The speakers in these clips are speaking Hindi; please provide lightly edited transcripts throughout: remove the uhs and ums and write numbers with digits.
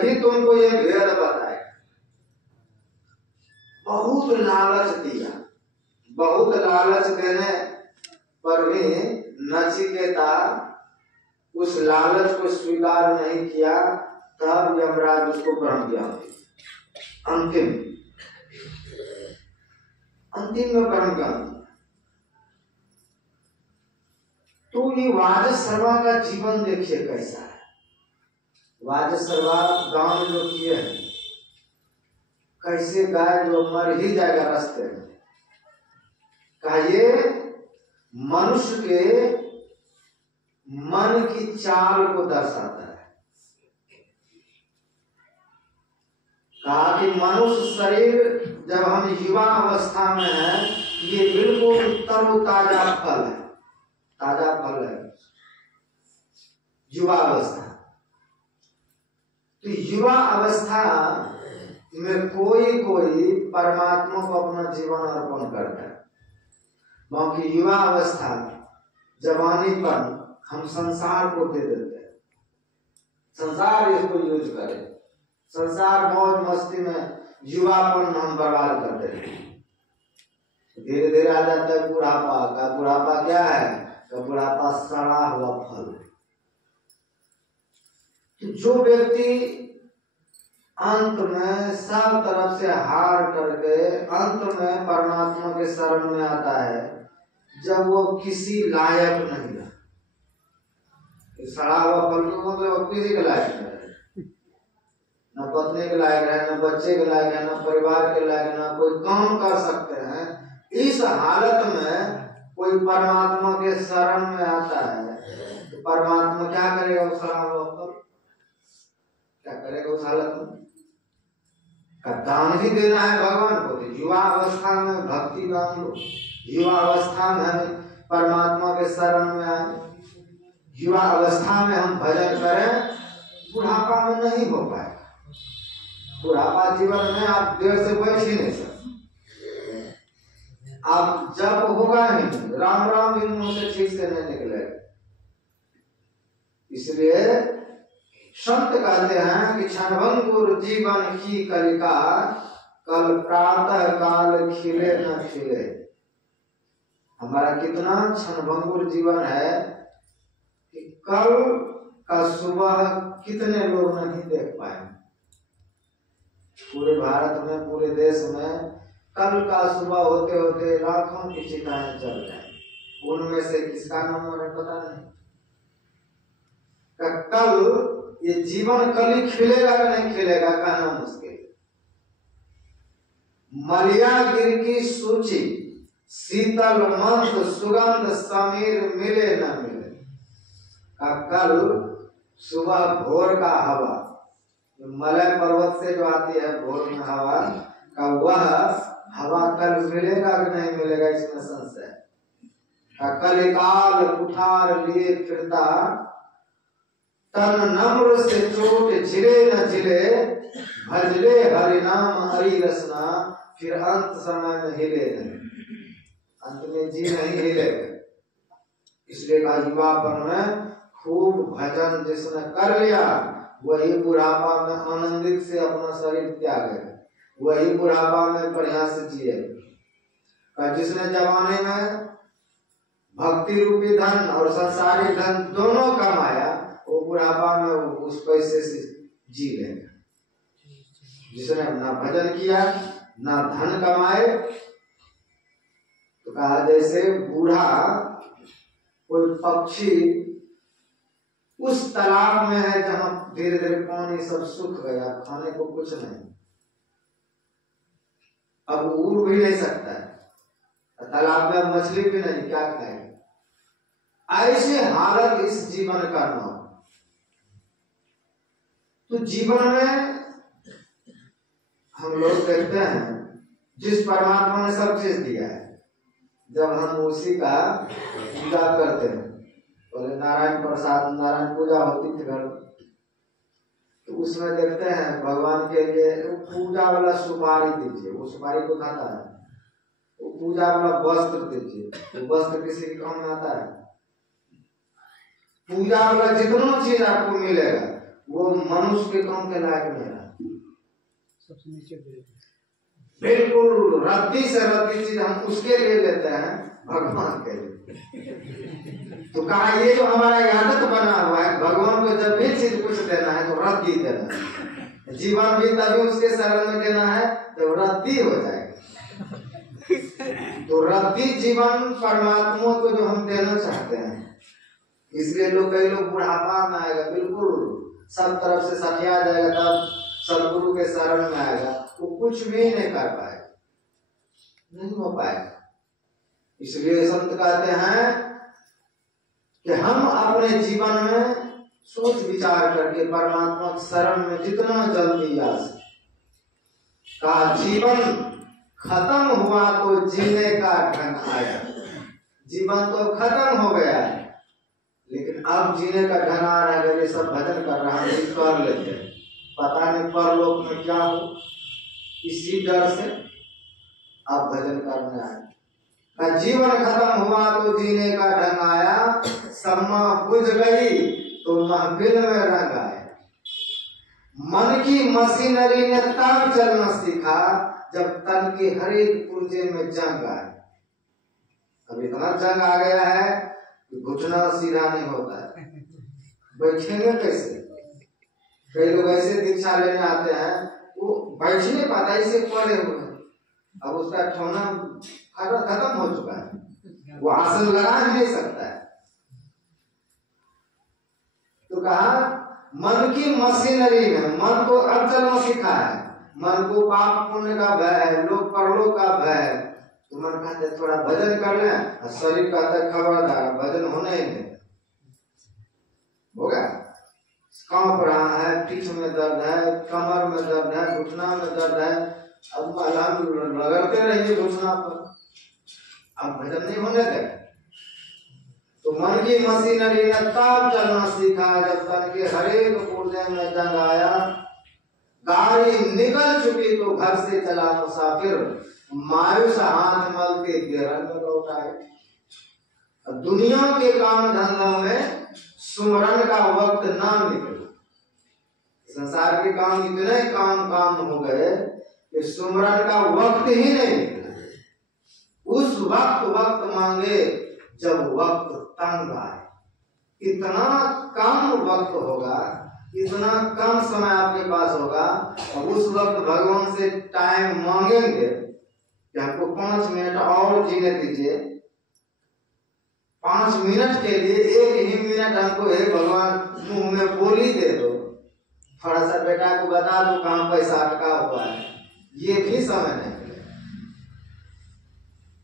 तभी तुमको ये भेद बताए। बहुत लालच दिया, बहुत लालच देने पर भी नचिकेता उस लालच को स्वीकार नहीं किया। तब यमराज उसको ब्रह्म ज्ञान दिया। अंतिम में ब्रह्म ज्ञान। तो ये वाजसर्वा का जीवन देखिए कैसा है। वाजसर्वा गांव में जो किए हैं, कैसे गाय जो मर ही जाएगा रास्ते में, कहिए मनुष्य के मन की चाल को दर्शाता है। कहा कि मनुष्य शरीर जब हम युवा अवस्था में है, ये बिल्कुल तरोताजा फल है, ताजा फल है युवा अवस्था। तो युवा अवस्था में कोई कोई परमात्मा को अपना जीवन अर्पण करता है, बाकी युवा अवस्था जवानी पर हम संसार को दे देते हैं। संसार इसको यूज करे, संसार मौज मस्ती में युवापन हम बर्बाद कर देते हैं। धीरे धीरे आ जाता है बुढ़ापा का। बुढ़ापा क्या है? का बुढ़ापा सड़ा हुआ फल है। तो जो व्यक्ति अंत में सब तरफ से हार करके अंत में परमात्मा के शरण में आता है, जब वो किसी लायक नहीं रहा। सड़ा हुआ फल मतलब किसी के लायक नहीं है, न पत्नी के लायक है, न बच्चे के लायक है, न परिवार के लायक, न कोई काम कर सकते हैं। इस हालत में कोई परमात्मा के शरण में आता है, तो परमात्मा क्या करेगा उस सड़ा हुआ फल? क्या करेगा उस हालत में? का दान ही देना है भगवान को। युवा अवस्था में भक्ति दान लो, युवा अवस्था में हम परमात्मा के शरण में आए, युवा अवस्था में हम भजन करें। बुढ़ापा में नहीं हो पाएगा। बुढ़ापा जीवन में आप देर से बैठ ही नहीं सकते। आप जब होगा ही नहीं, राम राम भी मुंह से ठीक से नहीं निकलेगा। इसलिए संत कहते हैं कि क्षणभंगुर जीवन की कलिका, कल प्रातः काल खिले न खिले। हमारा कितना क्षणभंगुर जीवन है कि कल का सुबह कितने लोग नहीं देख पाए। पूरे भारत में, पूरे देश में कल का सुबह होते होते लाखों की चिताएं चल जाए, उनमें से किसका नाम हमें पता नहीं। कल ये जीवन कल ही खिलेगा कि नहीं खिलेगा कहना मुश्किल। मलियागिर की सूची, शीतल मंद सुगंध समीर मिले न मिले। कल सुबह भोर का हवा, मलय पर्वत से जो आती है भोर में हवा का, वह हवा कल मिलेगा कि नहीं मिलेगा इसमें संशय। कल काल कुठार लिए फिरता, तन नम्र से चोट झिले न झिले, भजले हरि नाम हरि रसना, फिर अंत समय में हिले नहीं। अंत में जी नहीं हिलेगा। इसलिए कहा युवापन में खूब भजन जिसने कर लिया, वही बुढ़ापा में आनंदित से अपना शरीर त्यागे, वही बुढ़ापा में बढ़िया से जिए। जिसने जवानी में भक्ति रूपी धन और संसारी धन दोनों कमाया, वो बुढ़ापा में उस पैसे से जी लेगा। जिसने ना भजन किया ना धन कमाए, तो कहा जैसे बूढ़ा कोई पक्षी उस तालाब में है जहां धीरे धीरे पानी सब सूख गया, खाने को कुछ नहीं, अब उड़ भी नहीं सकता है, तालाब में मछली भी नहीं, क्या खाएगा। ऐसे हालत इस जीवन का न हो। तो जीवन में हम लोग देखते हैं जिस परमात्मा ने सब चीज दिया है, जब हम उसी का पूजा करते हैं, बोले नारायण प्रसाद, नारायण पूजा होती थी घर, तो उसमें देखते हैं भगवान के लिए पूजा वाला सुपारी दीजिए, वो सुपारी को खाता है। वो पूजा वाला वस्त्र दीजिए, वो वस्त्र किसी के काम में आता है। पूजा वाला जितना चीज आपको मिलेगा वो मनुष्य के काम के लायक नहीं रहा। सबसे नीचे बिल्कुल रद्दी से रद्दी चीज हम उसके लिए लेते हैं, भगवान के लिए। तो कहा ये जो हमारा आदत बना हुआ है, भगवान को जब भी चीज कुछ देना है तो रद्दी देना है। जीवन भी तभी उसके शरण में देना है तो रद्दी हो जाएगा। तो रद्दी जीवन परमात्मा को जो हम देना चाहते हैं, इसलिए लोग कई लोग बुढ़ापा में आएगा, बिल्कुल सब तरफ से सठिया जाएगा, तब सदगुरु के शरण में आएगा, वो कुछ भी नहीं कर पाएगा, नहीं हो पाएगा। इसलिए संत कहते हैं कि हम अपने जीवन में सोच विचार करके परमात्मा के शरण में जितना जल्दी आ सके। कहा जीवन खत्म हुआ तो जीने का ढंग आया। जीवन तो खत्म हो गया है, लेकिन अब जीने का ढंग आ रहा है। सब भजन कर रहा है, कर लेते हैं, पता नहीं परलोक में क्या हो, इसी डर से अब भजन करने आए। जीवन खत्म हुआ तो जीने का ढंग आया, सम्मा बुझ गई तो महफिल में रंग आया। मन की मशीनरी ने तब चलना सीखा जब तन के हर एक पुर्जे में जंग आए। अब इतना जंग आ गया है कि घुटना सीधा नहीं होता है, बैठेंगे कैसे? कई लोग ऐसे दीक्षा लेने आते हैं, वो बैठ नहीं पाता, ऐसे पड़े हुए हैं। अब उसका ठोना खत्म हो चुका है, वो आसन लगा नहीं सकता है। तो कहा मन की मशीनरी में मन को अब चलना सिखा है। मन को पाप पुण्य का भय है, लोक परलोक का भय है, तो मन कहते थोड़ा भजन कर ले, और शरीर कहता खबरदार भजन होने ही नहीं होगा। कांप रहा है, पीठ में दर्द है, कमर में दर्द है, घुटना में दर्द है, अब मलहम रगड़ते रहिए घुटना पर, अब भजन नहीं होने दे। तो मन की मशीनरी ने तब चलना सीखा जब तन के हरेक पुर्जे में जंग आया। गाड़ी निकल चुकी तो घर से चला मुसाफिर, मायूस हाथ मलते घेरन में लौट आए। दुनिया के काम धंधों में सुमरन का वक्त ना निकले। संसार के काम इतने काम हो गए कि सुमरन का वक्त ही नहीं निकला। उस वक्त मांगे जब वक्त तंग आए। इतना कम वक्त होगा, इतना कम समय आपके पास होगा, और उस वक्त भगवान से टाइम मांगेंगे कि हमको 5 मिनट और जीने दीजिए। 5 मिनट के लिए 1 ही मिनट हमको हे भगवान मुंह में बोली दे दो, थोड़ा सा बेटा को बता दो कहाँ पैसा अटका हुआ है, ये भी समय नहीं।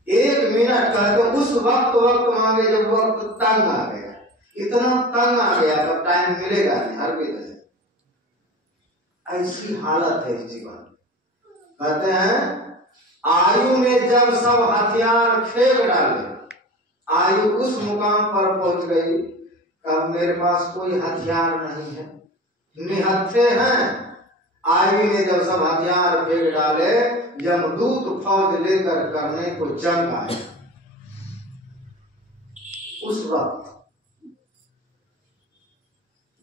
1 मिनट कहते उस वक्त मांगे जब वक्त तंग आ गया। इतना तंग आ गया तो टाइम मिलेगा नहीं हर कोई से। ऐसी हालत है जीवन। कहते हैं आयु में जब सब हथियार फेंक डाले, आयु उस मुकाम पर पहुंच गई अब मेरे पास कोई हथियार नहीं है, निहत्थे हैं। आयु में जब सब हथियार फेंक डाले, यमदूत फौज लेकर करने को जंग आए। उस वक्त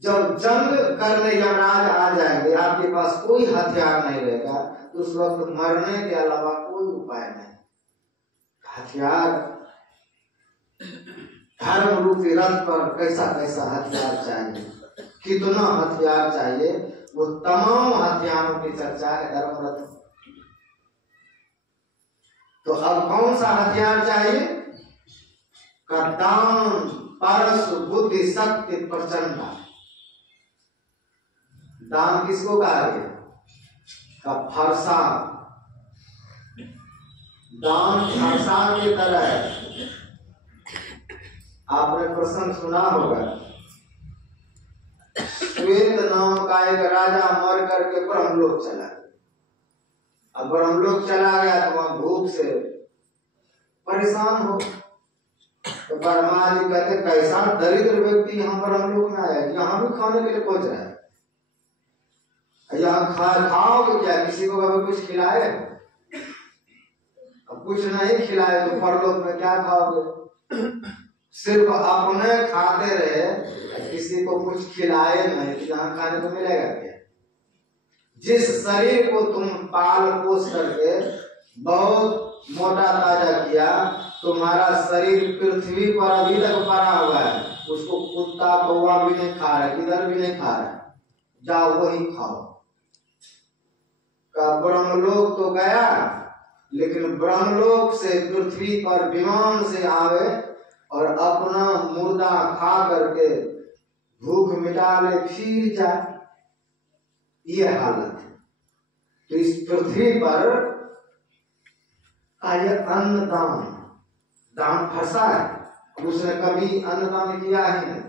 जब जंग करने यमराज आ जाएंगे, आपके पास कोई हथियार नहीं रहेगा, तो उस वक्त मरने के अलावा कोई उपाय नहीं। हथियार धर्म रूपी रथ पर कैसा कैसा हथियार चाहिए, कितना हथियार चाहिए, वो तमाम हथियारों की चर्चा है धर्म रथ। तो अब कौन सा हथियार चाहिए? दान, परस, बुद्धि, शक्ति, प्रचंडता। दान किसको कहा गया? का फरसा। दान फरसा की तरह है। आपने प्रसंग सुना होगा, श्वेत नाम का एक राजा मर करके ब्रह्मलोक चला गया। अब ब्रह्मलोक चला गया तो वहां भूख से परेशान हो, तो ब्रह्मा जी कहते कैसा दरिद्र व्यक्ति यहाँ ब्रह्मलोक में आया, यहाँ भी खाने के लिए पहुंच रहा है, यहाँ खाओगे क्या? किसी को कभी कुछ खिलाए? अब कुछ नहीं खिलाए तो परलोक में क्या खाओगे? सिर्फ अपने खाते रहे, किसी को कुछ खिलाए नहीं तो यहाँ खाने को मिलेगा क्या? जिस शरीर को तुम पाल पोस करके बहुत मोटा ताजा किया, तुम्हारा शरीर पृथ्वी पर अभी तक पड़ा हुआ है, उसको कुत्ता कौवा भी नहीं खा रहा, किधर भी नहीं खा रहा, जाओ वही खाओ। का ब्रह्मलोक तो गया, लेकिन ब्रह्मलोक से पृथ्वी पर विमान से आवे और अपना मुर्दा खा करके भूख मिटा ले फिर जाए, ये हालत है। तो इस पृथ्वी पर ये अन्नदान दान फंसा है, उसने कभी अन्नदान किया ही नहीं,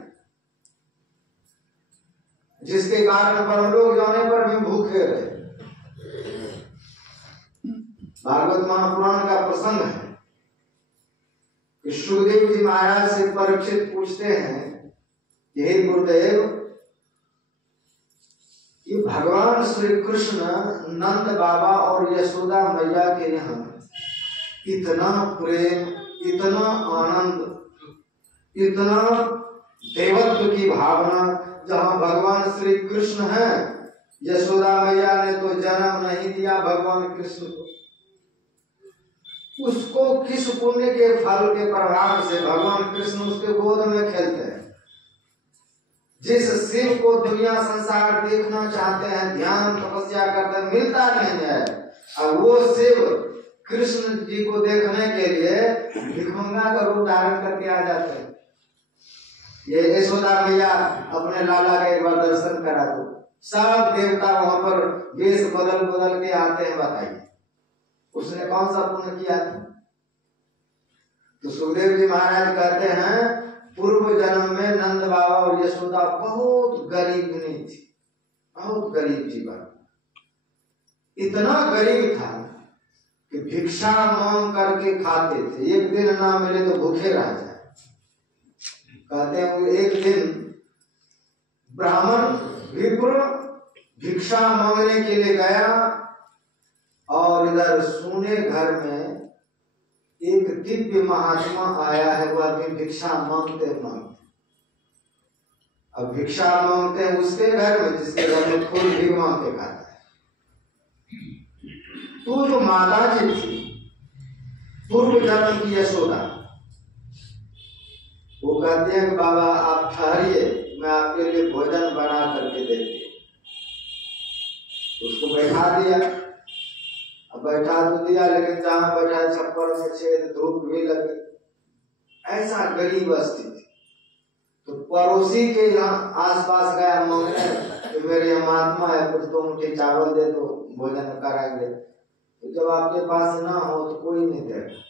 जिसके कारण परलोक जाने पर भी भूखे रहे। भागवत महापुराण का प्रसंग है कि सुखदेव जी महाराज से परीक्षित पूछते हैं, हे गुरुदेव, ये भगवान श्री कृष्ण नंद बाबा और यशोदा मैया के यहाँ इतना प्रेम, इतना आनंद, इतना देवत्व की भावना, जहाँ भगवान श्री कृष्ण है, यशोदा मैया ने तो जन्म नहीं दिया भगवान कृष्ण को, उसको किस पुण्य के फल के प्रभाव से भगवान कृष्ण उसके गोद में खेलते हैं। जिस शिव को दुनिया संसार देखना चाहते हैं, ध्यान तपस्या करते हैं, मिलता नहीं है, और वो शिव कृष्ण जी को देखने के लिए भिखमंगा का रूप धारण करके आ जाते हैं। ये यशोदा मैया अपने लाला का एक बार दर्शन करा दो, सब देवता वहां पर वेश बदल बदल के आते हैं, बताइए उसने कौन सा पुण्य किया था? तो सुखदेव जी महाराज कहते हैं, पूर्व जन्म में नंद बाबा और यशोदा बहुत गरीब नहीं थी, बहुत गरीब जीवन, इतना गरीब था कि भिक्षा मांग करके खाते थे, एक दिन ना मिले तो भूखे रह जाए। कहते हैं एक दिन ब्राह्मण विप्र भिक्षा मांगने के लिए गया और इधर सोने घर में एक दिव्य महात्मा आया है, वह भी भिक्षा मांगते मांगते, अब भिक्षा मांगते हैं उसके घर में जिसके घर में कोई भीख मांग के खाता है। तो जो माता जी थी पूर्व जन्म की यशोदा, वो कहते हैं कि बाबा आप ठहरिए, मैं आपके लिए भोजन बना करके देती हूँ। उसको बैठा दिया, अब बैठा तो दिया, लेकिन जहां बैठा छप्पर में छेद, धूप भी लगी, ऐसा गरीब स्थिति। तो पड़ोसी के यहाँ आसपास गया मांगने कि मेरे यहाँ महात्मा है, कुछ तो मुठ्ठी चावल दे दो, भोजन कराएंगे। तो जब आपके पास ना हो तो कोई नहीं देगा,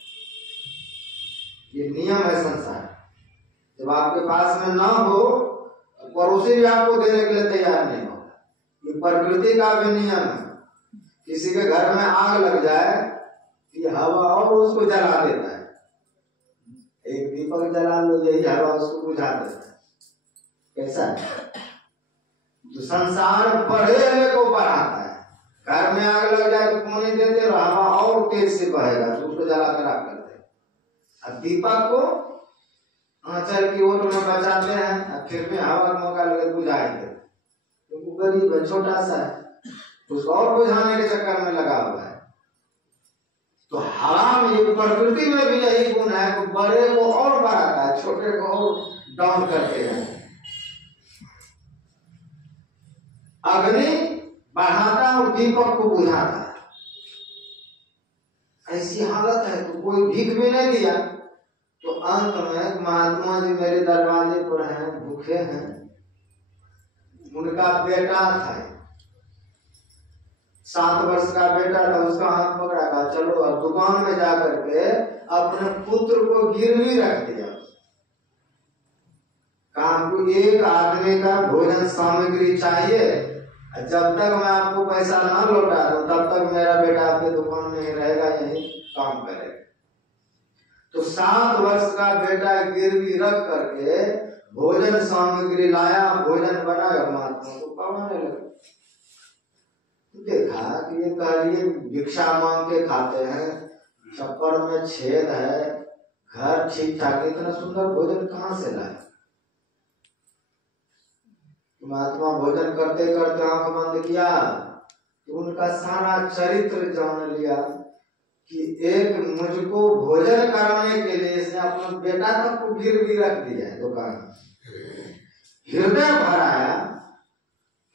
ये नियम है संसार। जब आपके पास में ना हो तो पड़ोसी भी आपको देने के लिए तैयार नहीं होगा, ये प्रकृति का भी नियम है। किसी के घर में आग लग जाए ये हवा और उसको जला देता है, एक दीपक जला लो, यही हवा उसको बुझा देता है। कैसा है? तो संसार बढ़े हुए को बढ़ाता है, घर में आग लग जाए तो पानी देते रहो, हवा और तेज से बहेगा तो उसको जला कर राख करते हैं। अब दीपक को आंचल की ओर में बचाते हैं, फिर भी हवा का मौका लगे बुझाएंगे, क्योंकि गरीब है, छोटा सा है, उसको और बुझाने के चक्कर में लगा हुआ है। तो हराम ये प्रकृति में भी यही गुण है कि बड़े को और बढ़ाता है, छोटे को और डाउन करते हैं। अग्नि बढ़ाता है और दीपक को बुझाता है, ऐसी हालत है। तो कोई भीख भी नहीं दिया, तो अंत में महात्मा जी मेरे दरवाजे पर हैं, भूखे हैं। उनका बेटा था, 7 वर्ष का बेटा था, उसका हाथ पकड़ा, कहा चलो अब दुकान में जाकर के अपने पुत्र को गिरवी रख दिया। काम को एक आदमी का भोजन सामग्री चाहिए, जब तक मैं आपको पैसा ना लौटा दूं तब तक मेरा बेटा आपके दुकान में ही रहेगा, यही काम करेगा। तो 7 वर्ष का बेटा गिरवी रख करके भोजन सामग्री लाया, भोजन बनाया, महात्मा को पवाने लगा। देखा कि ये कह भिक्षा मांग के खाते हैं, छप्पर में छेद है, घर ठीक ठाक, इतना सुंदर भोजन कहाँ से लाए? महात्मा भोजन करते करते आंख बंद किया तो उनका सारा चरित्र जान लिया कि एक मुझको भोजन कराने के लिए इसने अपना बेटा तक को गिरवी रख दिया है दुकान। हृदय भराया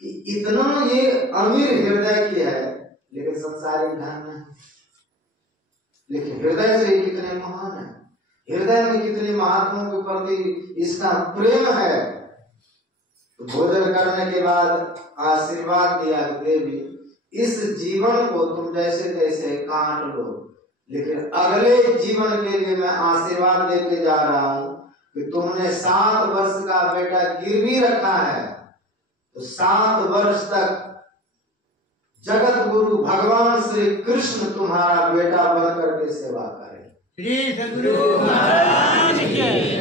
कि इतना ये अमीर हृदय की है लेकिन संसारिक धन नहीं, लेकिन हृदय से कितने महान है, हृदय में कितनी महात्माओं के प्रति इसका प्रेम है। तो भोजन करने के बाद आशीर्वाद दिया, देवी इस जीवन को तुम जैसे तैसे काट लो, लेकिन अगले जीवन के लिए मैं आशीर्वाद देके जा रहा हूं कि तुमने 7 वर्ष का बेटा गिरवी रखा है तो 7 वर्ष तक जगत गुरु भगवान श्री कृष्ण तुम्हारा बेटा बन करके सेवा करे। श्री सद्गुरु महाराज की।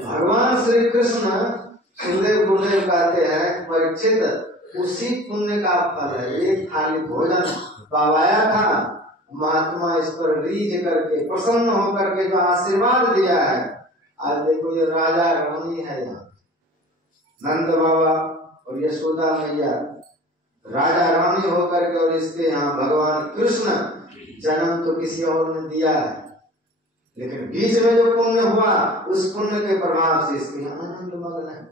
भगवान श्री कृष्ण सुखदेव गुरुदेव कहते हैं परीक्षित उसी पुण्य का फल है। एक थाली भोजन पावाया था, महात्मा इस पर रीझ करके प्रसन्न होकर के जो आशीर्वाद दिया है। आज देखो ये राजा रानी है, यहाँ नंद बाबा और यशोदा मैया राजा रानी होकर के, और इसके यहाँ भगवान कृष्ण जन्म तो किसी और ने दिया है, लेकिन बीच में जो पुण्य हुआ उस पुण्य के प्रभाव से इसके यहाँ आनंद मग्न है।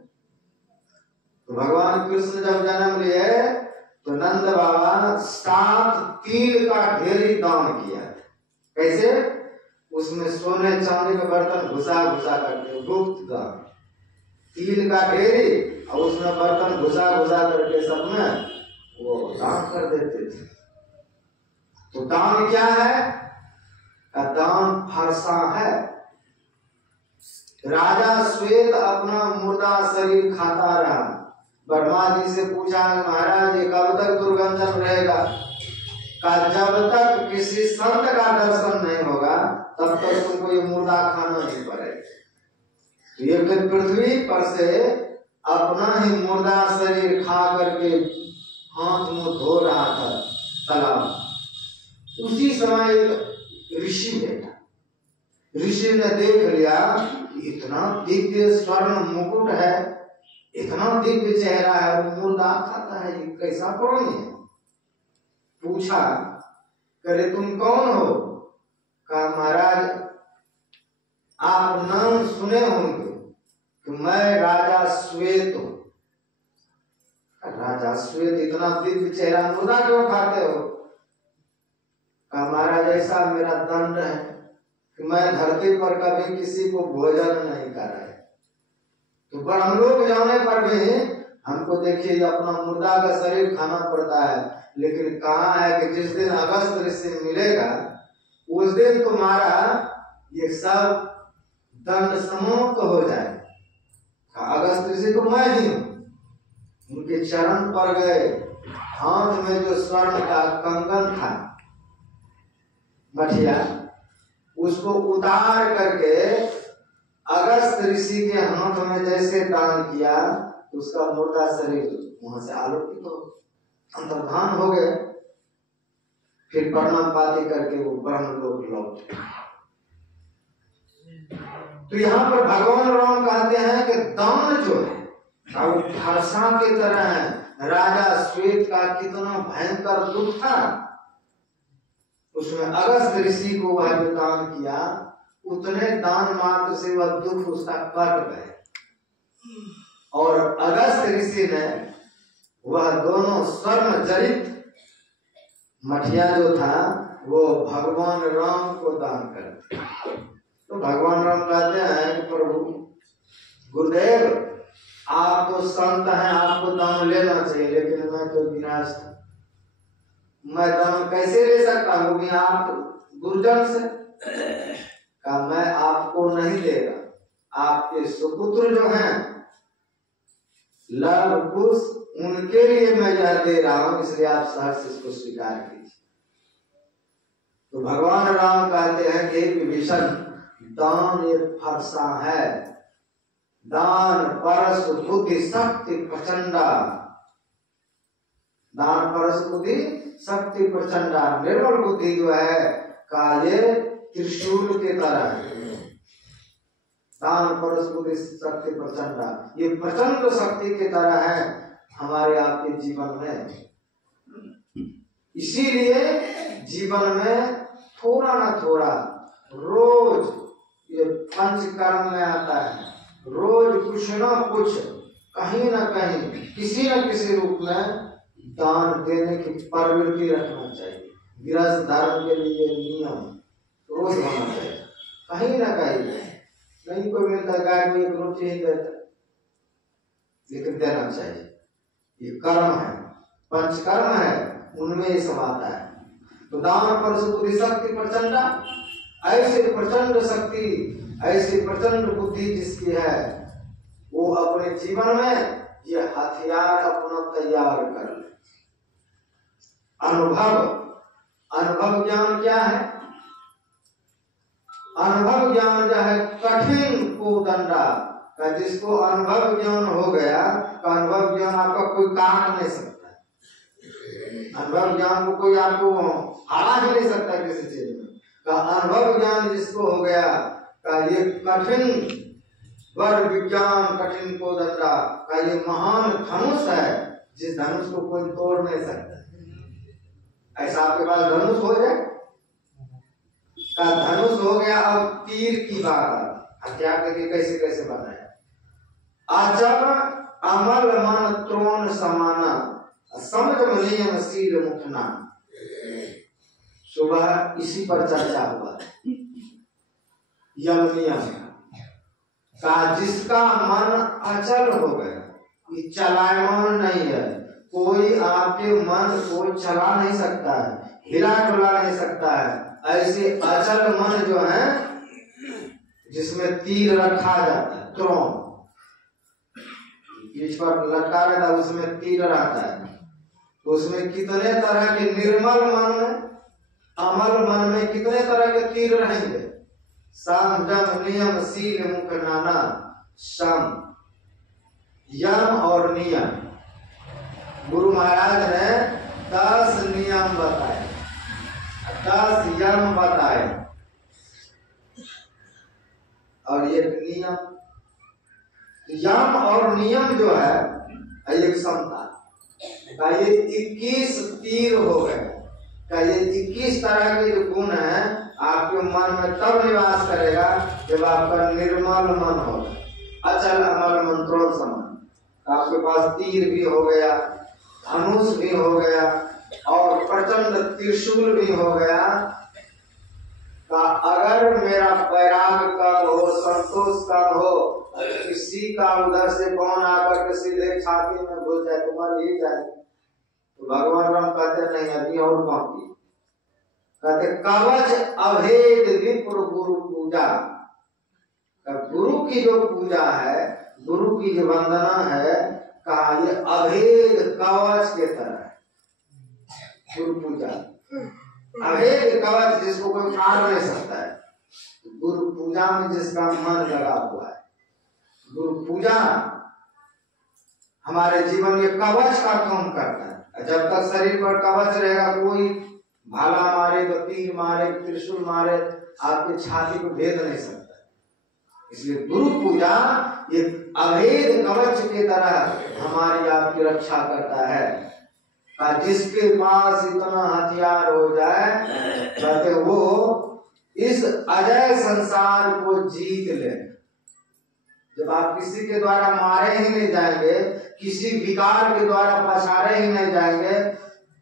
तो भगवान कृष्ण जब जन्म लिए तो नंद बाबा 7 तिल का ढेरी दान किया। कैसे? उसमें सोने चांदी का बर्तन घुसा घुसा करके, गुप्त दान, तिल का ढेरी और उसमें बर्तन घुसा घुसा करके सब में वो दान कर देते थे। तो दान क्या है? दान फरसा है। राजा श्वेत अपना मुर्दा शरीर खाता रहा। ब्रह्मा जी से पूछा महाराज ये कब तक दुर्गंधन रहेगा? का जब तक किसी संत का दर्शन नहीं होगा तब तक तुमको ये मुर्दा खाना नहीं पड़ेगा। तो ये फिर पृथ्वी पर से अपना ही मुर्दा शरीर खा करके हाथ मुंह धो रहा था तालाब। उसी समय एक ऋषि बैठा। ऋषि ने देख लिया कि इतना दिव्य स्वर्ण मुकुट है, इतना दिव्य चेहरा है, वो मुर्दा खाता है, ये कैसा प्राणी है? पूछा करे तुम कौन हो? कहा महाराज आप नाम सुने होंगे कि मैं राजा श्वेत हूं। राजा श्वेत इतना दिव्य चेहरा मुर्दा क्यों खाते हो? कहा महाराज ऐसा मेरा दंड है कि मैं धरती पर कभी किसी को भोजन नहीं कराया। तो ब्रह्मलोक जाने पर भी हमको देखिए अपना मुर्दा का शरीर खाना पड़ता है, लेकिन कहा है कि जिस दिन अगस्त ऋषि मिलेगा उस दिन तुम्हारा ये सब दंड समाप्त हो जाए। अगस्त ऋषि तो मैं ही हूं। उनके चरण पर गए, हाथ में जो स्वर्ण का कंगन था मठिया, उसको उतार करके अगस्त ऋषि के हाथ में जैसे दान किया तो उसका मुर्दा शरीर वहां से आलोकित हो अंतर्धान हो गए। फिर प्रणाम पाती करके वो ब्रह्मलोक लौट। तो यहाँ पर भगवान राम कहते हैं कि दान जो है वो फरसा की तरह है। राजा श्वेत का कितना भयंकर दुख था, उसमें अगस्त ऋषि को वह जो दान किया उतने दान मात्र से वह दुख उसका कट गए। और अगस्त ऋषि ने वह दोनों स्वर्ण जड़ित मठिया जो था वो भगवान राम को दान कर दिया। तो भगवान राम कहते हैं कि प्रभु गुरुदेव आप तो संत हैं, आपको दान लेना चाहिए, लेकिन मैं तो विनाश था, मैं दान कैसे ले सकता हूँ? भी आप गुरुजन से का मैं आपको नहीं दे रहा, आपके सुपुत्र जो हैं लव कुश उनके लिए मैं यह दे रहा हूं, इसलिए आप सहर्ष इसको स्वीकार कीजिए। तो भगवान राम कहते हैं कि विभीषण दान एक फरसा है, दान परस बुद्धि शक्ति प्रचंडा, दान परस बुद्धि शक्ति प्रचंडा। निर्मल बुद्धि जो है का ये त्रिशूल के तरह है। दान परस बुद्धि शक्ति प्रचंडा, ये प्रचंड शक्ति की तरह है हमारे आपके जीवन में। इसीलिए जीवन में थोड़ा ना थोड़ा रोज ये पंच कर्म में आता है, रोज कुछ ना कुछ कहीं ना कहीं किसी न किसी रूप में दान देने की प्रवृत्ति रखना चाहिए। गृहस्थ धर्म के लिए नियम रोज होना चाहिए, कहीं ना कहीं। नहीं कोई मिलता गाय को एक रोटी ही देता, लेकिन देना चाहिए। ये कर्म है, पंचकर्म है, उनमें ये सब आता है। तो दान पर बुद्धि शक्ति प्रचंडा, ऐसे प्रचंड शक्ति, ऐसी प्रचंड बुद्धि जिसकी है, वो अपने जीवन में ये हथियार अपना तैयार कर ले। अनुभव ज्ञान क्या है? अनुभव ज्ञान जो है कठिन को दंडा का, जिसको अनुभव ज्ञान हो गया, तो अनुभव ज्ञान आपका कोई काट नहीं सकता। अनुभव ज्ञान को कोई आपको हरा ही नहीं सकता किसी चीज में। का अनुभव ज्ञान जिसको हो गया, का ये कठिन वर विज्ञान कठिन को दंडा का ये महान धनुष है, जिस धनुष को कोई तोड़ नहीं सकता। ऐसा आपके पास धनुष हो जाए, का धनुष हो गया। अब तीर की बात, हथियार करके कैसे कैसे बनाया। अचल अमल मन त्रोण समाना, समझ नियम शील मुखना। सुबह इसी पर चर्चा हुआ, यम नियम का, जिसका मन अचल हो गया, ये चलायमान नहीं है। कोई आपके मन को चला नहीं सकता है, हिला डुला नहीं सकता है। ऐसे अचल मन जो है, जिसमें तीर रखा जाता है, त्रोण पीठ पर लटका रहता है, उसमें तीर रहता है। तो उसमें कितने तरह के निर्मल मन में, अमल मन में कितने तरह के तीर रहेंगे। सम जम नियम शील मुख नाना। सम यम और नियम, गुरु महाराज ने 10 नियम बताए, 10 यम बताए और एक नियम। यम और नियम जो है एक समता का, ये 21 तीर हो गए का। ये 21 तरह के जो गुण है आपके मन में तब निवास करेगा जब आपका निर्मल मन होगा, अचल अमल मंत्रों समान। आपके पास तीर भी हो गया, धनुष भी हो गया और प्रचंड त्रिशूल भी हो गया। का अगर मेरा वैराग कब हो, संतोष कब हो, किसी का उधर से कौन आकर के सीधे छाती में घुस जाए, तुम्हारे ये जाए, तो भगवान राम कहते नहीं, अभी और बाकी। कहते कवच अभेद विप्र गुरु पूजा। गुरु की जो पूजा है, गुरु की जो वंदना है, कहा ये अभेद कवच के तरह है। गुरु पूजा अभेद कवच, जिसको कोई फाड़ नहीं सकता है। गुरु पूजा में जिसका मन लगा हुआ है, गुरु पूजा हमारे जीवन में कवच का काम करता है। जब तक शरीर पर कवच रहेगा, कोई भाला मारे, तो तीर मारे, त्रिशूल मारे, आपकी छाती को भेद नहीं सकता। इसलिए गुरु पूजा एक अभेद कवच की तरह हमारी आपकी रक्षा करता है। जिसके पास इतना हथियार हो जाए, कहते वो इस अजय संसार को जीत ले। जब आप किसी के द्वारा मारे ही नहीं जाएंगे, किसी विकार के द्वारा पछाड़े ही नहीं जाएंगे,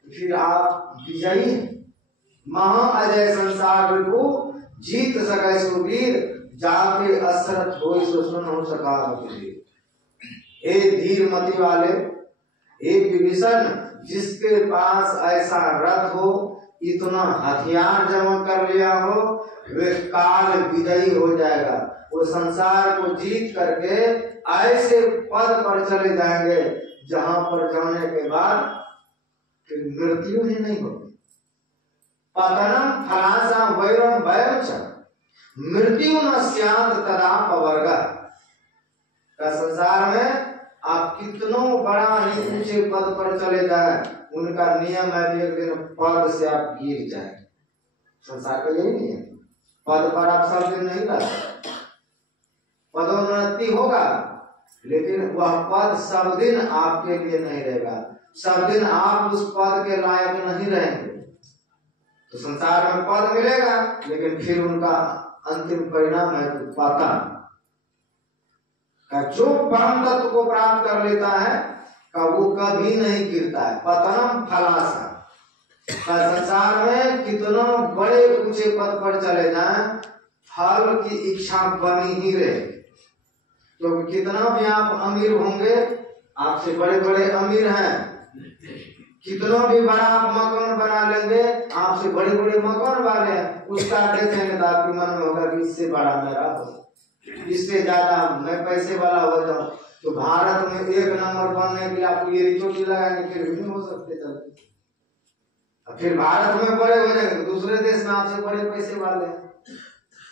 फिर आप विजयी। महा अजय संसार को जीत सके सुवीर, जाके असरत हो सुन हो सका। हे धीर मति वाले, हे विभीषण, जिसके पास ऐसा रथ हो, इतना हथियार जमा कर लिया हो, वे काल विजयी हो जाएगा। वो संसार को जीत करके ऐसे पद पर चले जाएंगे जहां पर जाने के बाद फिर मृत्यु ही नहीं होगी। पतनम फलासा वैरम वैरम च मृत्यु न स्यात् तदा पवर्गा। का संसार में आप कितनों बड़ा ही ऊंचे पद पर चले जाए, उनका नियम है कि एक दिन पद से आप गिर जाए। संसार का यही नहीं है, पद पर आप सब दिन नहीं रह सकते। पदोन्नति होगा, लेकिन वह पद सब दिन आपके लिए नहीं रहेगा। सब दिन आप उस पद के लायक नहीं रहेंगे। तो संसार में पद मिलेगा, लेकिन फिर उनका अंतिम परिणाम है पतन। जो परम तत्व को प्राप्त कर लेता है का वो कभी नहीं गिरता है। पतनम फलासा। संसार में कितना बड़े ऊंचे पद पर चले जाएं, फल की इच्छा बनी ही रहे। तो कितना भी आप अमीर होंगे, आपसे बड़े बड़े अमीर हैं, कितना भी बड़ा आप मकान बना लेंगे, आपसे बड़े बड़े मकान वाले हैं, उसका देखेंगे तो आपके मन में होगा कि इससे बड़ा मेरा हो, इससे ज्यादा मैं पैसे वाला हो जाऊं। तो भारत में 1 नंबर बनने के लिए आपको ये चोटी लगाएंगे, फिर भी नहीं हो सकते चलते। फिर भारत में बड़े हो जाएंगे, दूसरे देश में आपसे बड़े पैसे वाले हैं,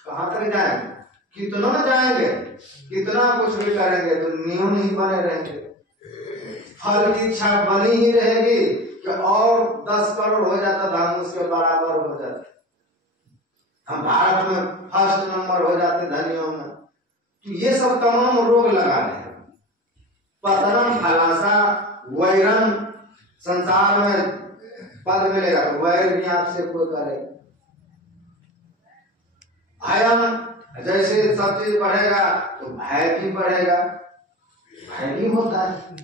कहाँ तक जाएंगे? कितना जाएंगे, कितना कुछ भी करेंगे, तो नियम ही बने रहेंगे। फल की इच्छा बनी ही रहेगी कि और 10 करोड़ हो जाता था, हम उसके बराबर हो जाते, हम भारत में फर्स्ट नंबर हो जाते धनियों में। तो ये सब तमाम रोग लगा रहे हैं। पतनम फलासा वैरम। संसार में पद मिलेगा तो वैर भी आपसे कोई करेगा। भयम, जैसे सब चीज बढ़ेगा तो भय भी बढ़ेगा, भय भी होता है।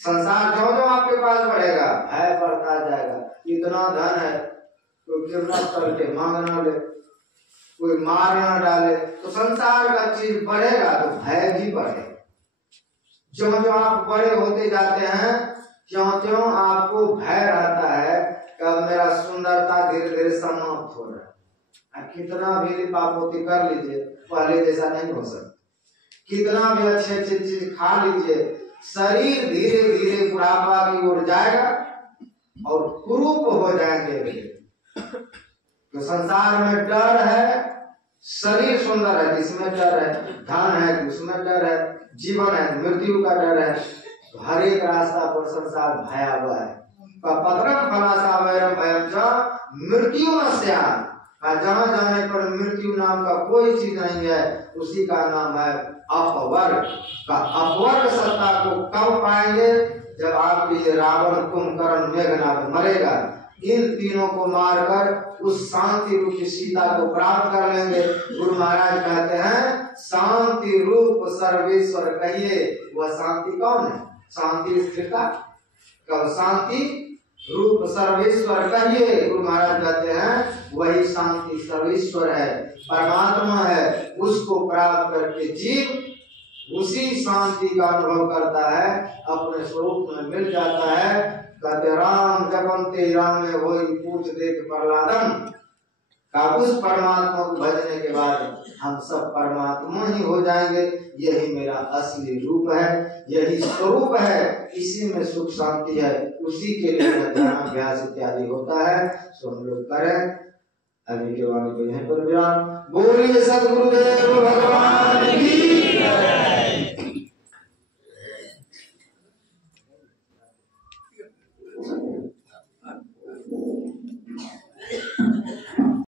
संसार जो जो आपके पास बढ़ेगा, भय बढ़ता जाएगा। इतना धन है, कोई किडनैप करके मांग ना ले, कोई मार ना डाले, तो संसार का चीज बढ़ेगा तो भय भी बढ़ेगा। जो जो आप बड़े होते जाते हैं, क्यों क्यों आपको भय रहता है कब मेरा सुंदरता धीरे धीरे समाप्त हो रहा है। कितना भी पापोती कर लीजिए, पहले जैसा नहीं हो सकता। कितना भी अच्छे अच्छे चीज खा लीजिए, शरीर धीरे धीरे बुढ़ापा की ओर जाएगा और कुरूप हो जाएंगे। तो संसार में डर है, शरीर सुंदर है जिसमें डर है, धन है जिसमें डर है, जीवन है मृत्यु का डर है। तो हर एक रास्ता पर संसार भयावह है। पतरम फलासा वैरम भयम च मृत्यु न स्यात्। जहाँ जाने पर मृत्यु नाम का कोई चीज नहीं है, उसी का नाम है अपवर्ग। का अपवर्ग सत्ता को कब पाएंगे? जब आपके ये रावण कुंभकर्ण मेघनाद मरेगा, इन तीनों को मारकर उस शांति रूप की सीता को प्राप्त कर लेंगे। गुरु महाराज कहते हैं शांति रूप सर्वेश्वर कहिए। वह शांति कौन है? शांति स्थिरता। कब शांति रूप सर्वेश्वर कहिए। गुरु महाराज कहते हैं वही शांति सर्वेश्वर है, परमात्मा है। उसको प्राप्त करके जीव उसी शांति का अनुभव करता है, अपने स्वरूप में मिल जाता है। कहते राम जपन्ते राम में वही पूछ देख प्रहलादम। का उस परमात्मा को भजने के बाद हम सब परमात्मा ही हो जाएंगे। यही मेरा असली रूप है, यही स्वरूप है, इसी में सुख शांति है। उसी के लिए ध्यान अभ्यास इत्यादि होता है, सो हम लोग करें। अभी के वाणी को यहीं पर विराम। बोलिए सद्गुरुदेव भगवान की जय।